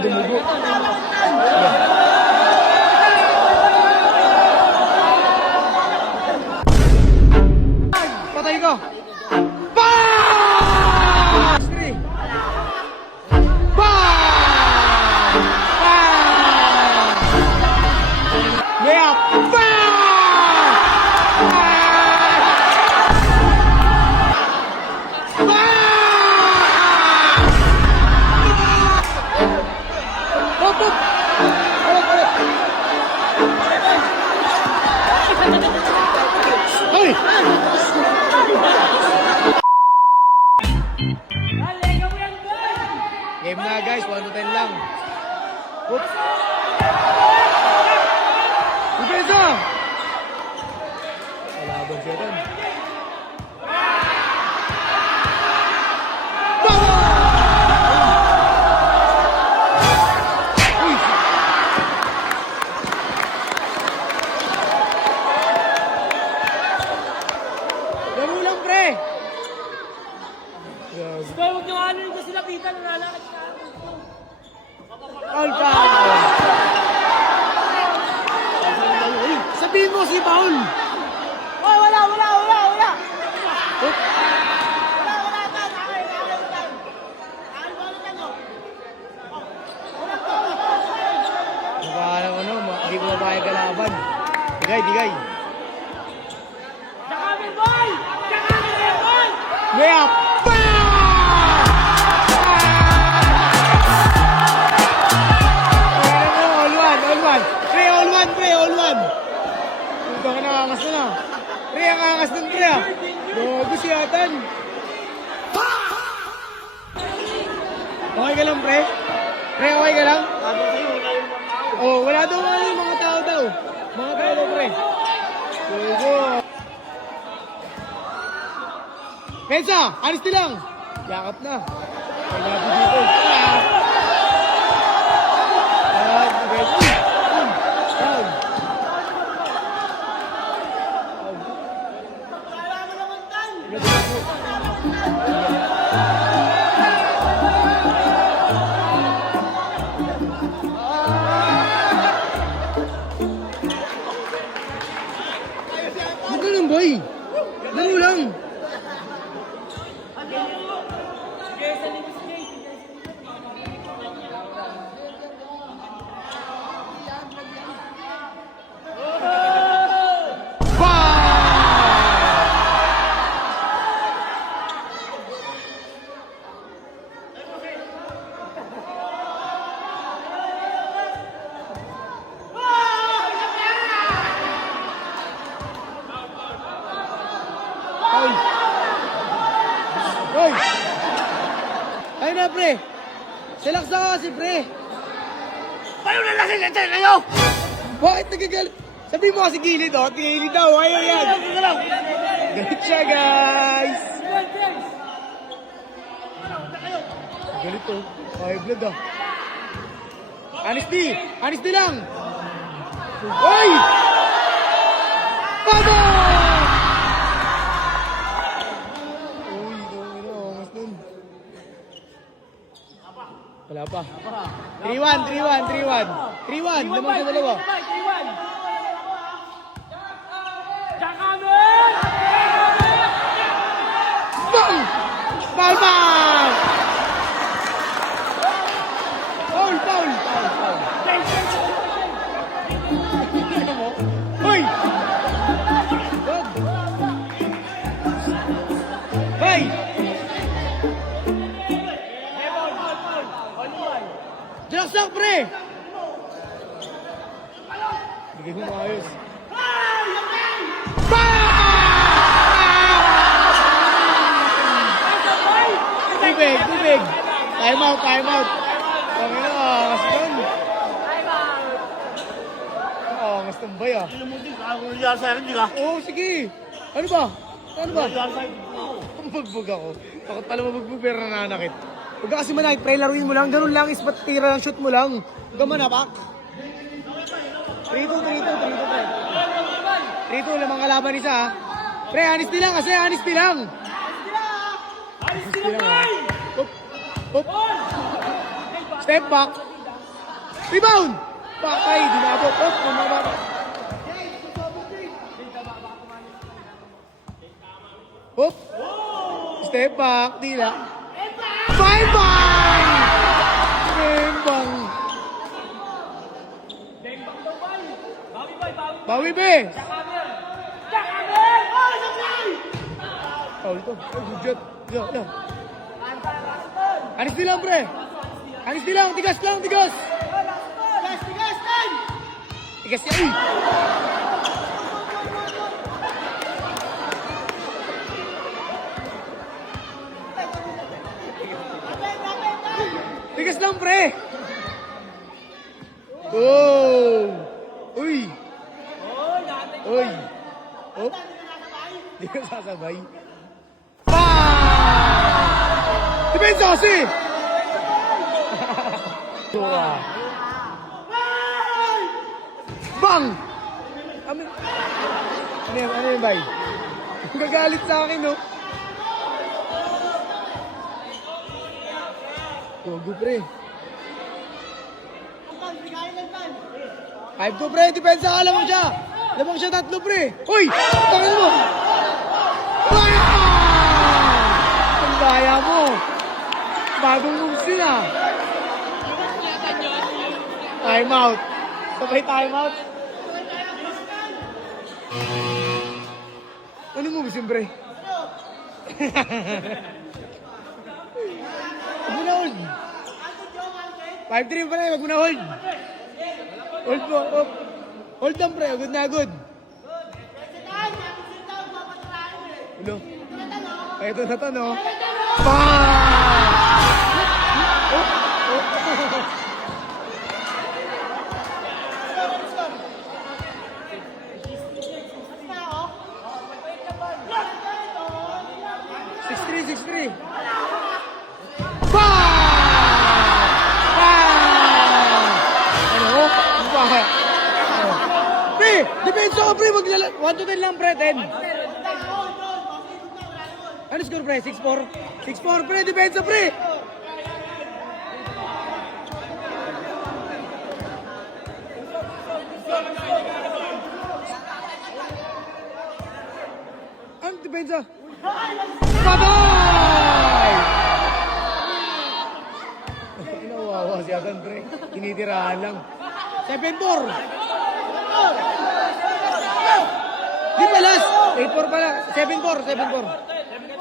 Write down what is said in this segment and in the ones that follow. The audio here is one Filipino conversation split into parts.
dumugo. Patay ka! Bang! 3! Bang! Bang! Yeah! Bang! Game na guys, 1 to 10 lang. Oops. Depensa! Kalaban siya doon. Gamulang pre! Sige, huwag nyo ano yung kasi lapitan, nalalakad ka. Paul pa! Sabihin mo si Paul! Oh, wala! Wala naman ano, hindi ko mapayag kalaban. Digay! Jakamin, boy! Yeah! All one! Punta ka nakangas na. Pre, ang angas nun, pre. Logo si Atan. Okay ka lang, pre? Pre, okay ka lang? Oh, wala daw yung mga tao daw. Mga tao daw, pre. Logo. Pensa, honesty lang. Yakap na. Kaya dito. Boy, laro lang. Hoy! Ayun na, pre! Silaksa ka kasi, pre! Paano na lasing natin kayo? Bakit nagagalit? Sabihin mo kasi gilid, oh. Gilid daw, ayun yan. Galit siya, guys! Galit, oh. High blood, ah. Honesty lang! Hoy! Pabo! Wala pa. 3-1. 3-1. Naman sa dalawa. 3-1. Jakamin! Bang! Foul! Hoy! Hoy! Jalaksak, pre! Bigay mo maayos. Tubig! Time out! Pangina, angas nun. Angas ng bay, ah. Oo, sige. Ano ba? Mabugbog ako. Bakit pala mabugbog pero nananakit? Huwag ka kasi manakit, pre. Laruin mo lang. Ganun lang. Ispat tira lang. Shoot mo lang. Huwag ka manapak. 3-2, pre. 3-2, lamang kalaban isa, ha. Pre, honesty lang kasi. Honesty lang, ha. Up. Step back. Rebound! Patay, dinabot. Oh, bumaba. Hop! Step back, di lang. Five bang! Bang! Bembang daw ba? Bawi boy, bawi. Bawi, be! Jackamer! Jackamer! Oh, supply! Oh, ito. Oh, good shot. Yo, yo. Anta, Raston! Anis nilang, pre. Anis nilang. Tigas lang, tigas. Tigas, tigas, time! Tigas niya, uy. Tigas lang, pre. Oh. Uy. Oh, natin. Uy. Oh. Di ka sasabay. Pa! Depensa kasi! Tua. Bang! Ano yun, bay? Gagalit sa akin, no? Gogo, pre. 5-2, pre. Depensa ka, lamang siya. Lamang siya 3, pre. Uy! Tangan mo! Ang daya mo! Bagong moves din, ah. Time out. Sabay time out. Ano moves yun, pre? Wag mo na hold. 5-3, pre. Wag mo na hold. Hold mo. Oh. Hold lang, pre. Good na good. Ulo. Ito na to, no? Bang! Oh! Oh! 6-3. Bang! Bang! Ano? Bang! Pre! Depensa ka, pre! 1 to 10 lang, pre. 10. Ano score, pre? 6-4? 6-4, pre! Depensa, pre! Ang depensa? Bye-bye! Inawawa si Atan, pre. Tinitirahan lang. 7-4! Di pa last! 8-4 pala. 7-4.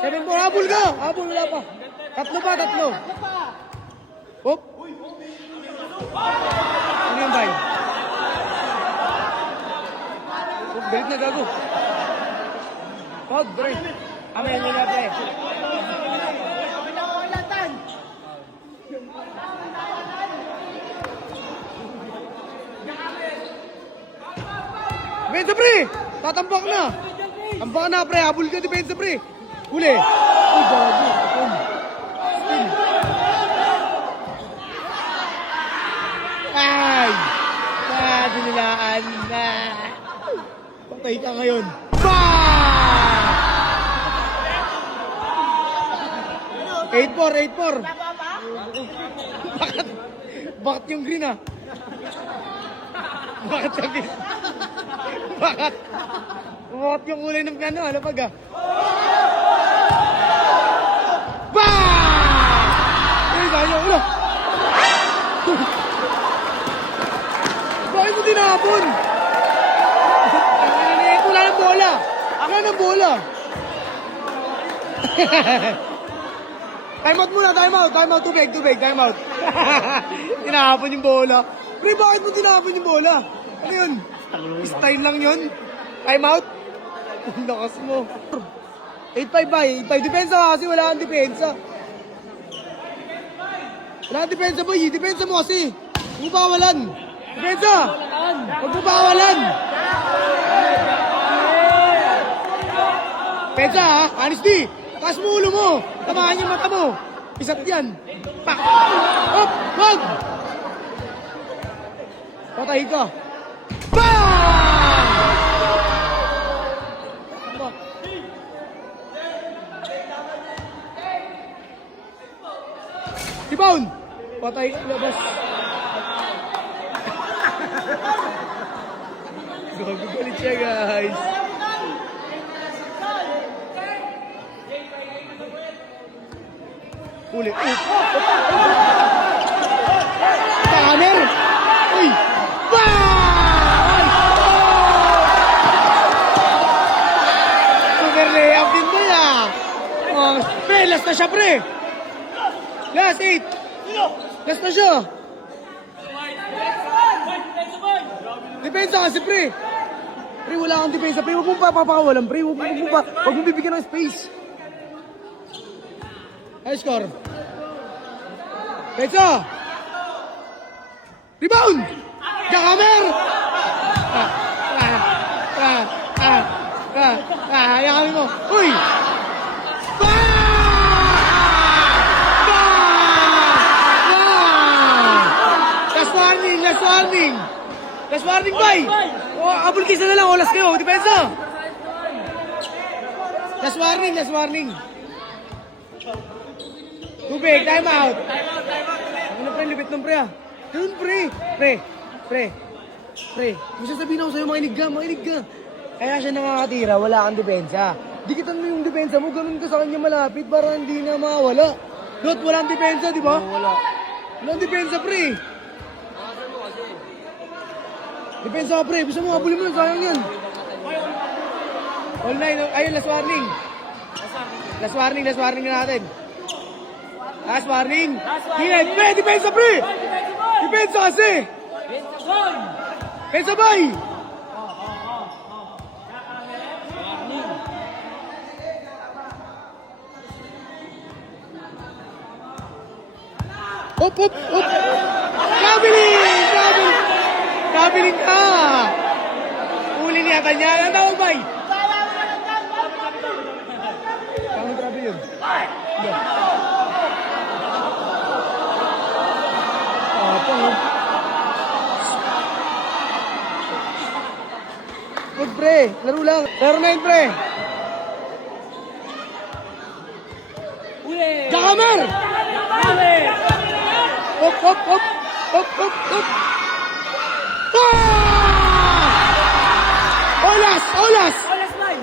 7-4. Habol ka! Habol, wala pa. 3 pa. Hop! Ano yung bay? Oh, galit na gago. Pag, pre. Amen nyo na, pre. Depensa, pre! Tatambak na! Tambak na, pre! Habol ka, depensa, pre! Huli! Uy, gago! Spin! Ay! Dinilaan na! Patay ka ngayon! Bang! 8-4! Bakit yung green, ah? Bakit sabi? Bakit? Bakit yung kulay ng piano? Ano pag, ah? Bang! Ay, tayo, ulo! Bakit mo tinapon? Wala ng bola! Wala ng bola! Time out muna, time out, tubig, time out. Tinapon yung bola. Pre, bakit mo tinapon yung bola? Ano yun? Style lang yun? Time out? Ang lakas mo. 8-5 ba? 8-5. Depensa ka kasi wala kang depensa. Wala kang depensa, boy. Depensa mo kasi. Huwag mo bawalan. Depensa! Huwag mo bawalan. Depensa, ha? Honesty. Taas mo ulo mo. Tamahan yung mata mo. Isat yan. Pak! Hop! Wag! Patay ka. Bang! Rebound! Patay ka, labas. Galit siya, guys. Uli. Tanner! Uy! Ba! Ay! Super layup din ba yan? Oh, pre, last na siya, pre! Last 8! Last na siya! Depensa kasi, pre! Pre, wala kang depensa, pre. Huwag mong papakawalan, pre. Huwag mong bibigyan ng space. High score. Depensa! Rebound! Jakamer! Ayaw mo. Uy! Ba! Ba! Ba! Last warning, last warning! Last warning, bay! Oh, abul kisa na lang, olas kayo, depensa! Last warning, last warning! Tubig, time out! Ano pre, lipit ng pre ah! Yun, pre! Pre! Gusto sabihin ako sa'yo, makinig ka! Kaya siya nakakatira, wala kang depensa. Dikitan mo yung depensa mo, ganun ka sa kanya malapit para hindi na mawala. Not, walang depensa, di ba? Wala. Walang depensa, pre! Depensa ka, pre! Gusto mo, abulin mo lang, sayang yan. All nine, ayun, last warning. Last warning na natin. Last warning! Pre, depensa, pre! Depensa kasi! Depensa, bay! Op! Traveling ka! Uli niya niya. Ang tawag, bay? Tamang travel yun. Good, pre. Laro lang. Laro na yun, pre. Jakamer! Op!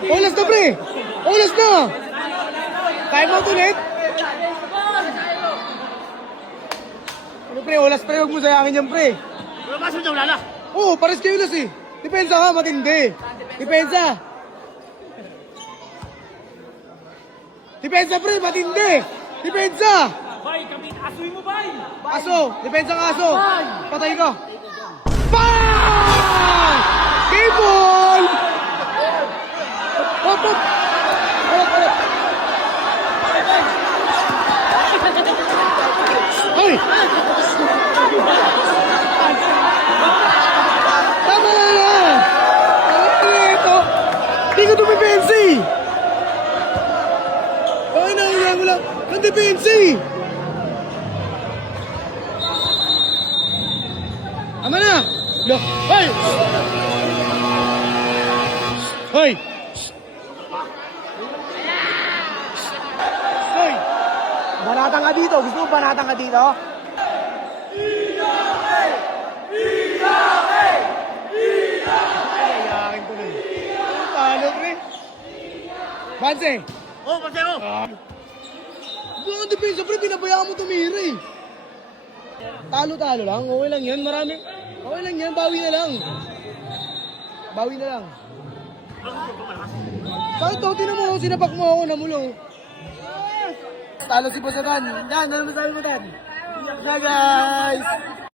Olas na, pre! Olas na! Time out ulit? Ano, pre? Olas, pre. Huwag mo sayangin yan, pre. Oo, pares kayo las eh. Depensa ka, matindi. Depensa, pre, matindi. Depensa! Bay, kami, asoy mo, bay! Aso! Depensa ka, aso! Patay ka! Bang! Game ball! Hop! Ay! Tama na! Ano ito? Hindi ko dumipensi! Bakit na wala ng depensi? Tama na! Hoy! Hoy! Hoy! Banatang ka dito. Gusto mo banatang ka dito? Ayayakin ko nun. Talo, pre. Banse! Oh, Marcelo! Doon ang depensa, pre. Pinabayaan mo tumira eh. Talo-talo lang. Okay lang yan. Okay lang yan. Bawi na lang. Kahit daw, tinan mo. Sinapak mo ako. Namulo. Talo si Boss Atan. Dan, ano masabi mo, Dan? Iyak siya, guys.